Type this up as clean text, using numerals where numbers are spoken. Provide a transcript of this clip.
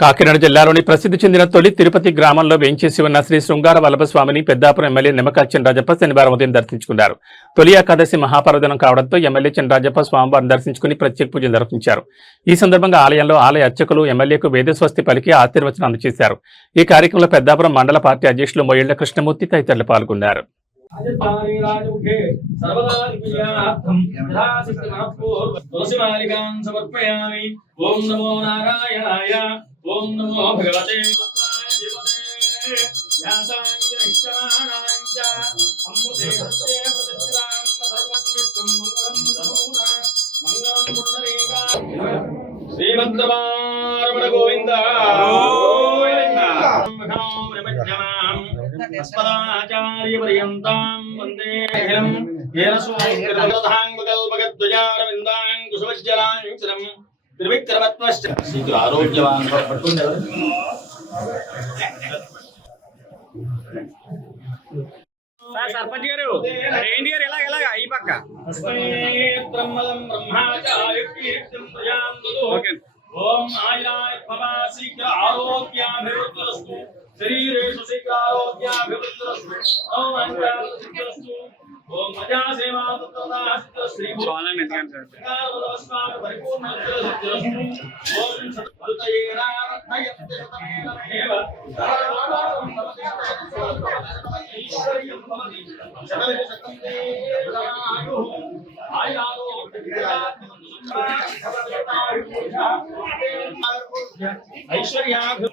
కాకినాడ జిల్లాలోని ప్రసిద్ధి చెందిన తొలి తిరుపతి గ్రామంలో వేంచేసి ఉన్న శ్రీ శృంగార వల్లభ స్వామిని పెద్దాపురం ఎమ్మెల్యే నిమ్మకాయల చినరాజప్ప శనివారం ఉదయం దర్శించుకున్నారు. తొలి ఏకాదశి మహాపర్వదినం కావడంతో ఎమ్మెల్యే చినరాజప్ప స్వామివారిని దర్శించుకుని ప్రత్యేక పూజలు నిర్వహించారు. ఈ సందర్భంగా ఆలయంలో ఆలయ అర్చకులు ఎమ్మెల్యేకు వేదస్వస్తి పలికి ఆశీర్వచనం అందజేశారు. ఈ కార్యక్రమంలో పెద్దాపురం మండల పార్టీ అధ్యక్షులు మొయ్యళ్ల కృష్ణమూర్తి తదితరులు పాల్గొన్నారు. ఓం నమో నారాయణాయ ఓం నమో భగవతే శ్రీమంతరమణ గోవింద అస్మదాచార్య పర్యంతం వందే అఖిలం ఏన సుకల్పగద్వజారవిందాంకుశవజ్జలాంచరం త్రివిక్రమత్వశ్చ శీఘ్ర ఆరోగ్యవాన్ పట్టుకోండి. సర్పంచ్ గారు ఏంటి గారు ఇలాగ ఈ పక్క ఓం ఆయురాయ భవ శీఘ్ర ఆరోగ్యాభివృద్ధిరస్తు శరీరేషు శీఘ్ర ఆరోగ్యాభివృద్ధిరస్తు ఓం అంజాసిద్ధిరస్తు ఓం మజా సేవా తత్వదా శ్రీ స్వామి ఎందుకంటే స్వామి పరిపూర్ణ సిద్ధిరస్తు ఓం సత్పరుతయేన రత్నయతే తమేవ ఈశ్వర్యం భవతి శతమే శతంతే తమాయు ఆయారో ఐశ్వర్యాభి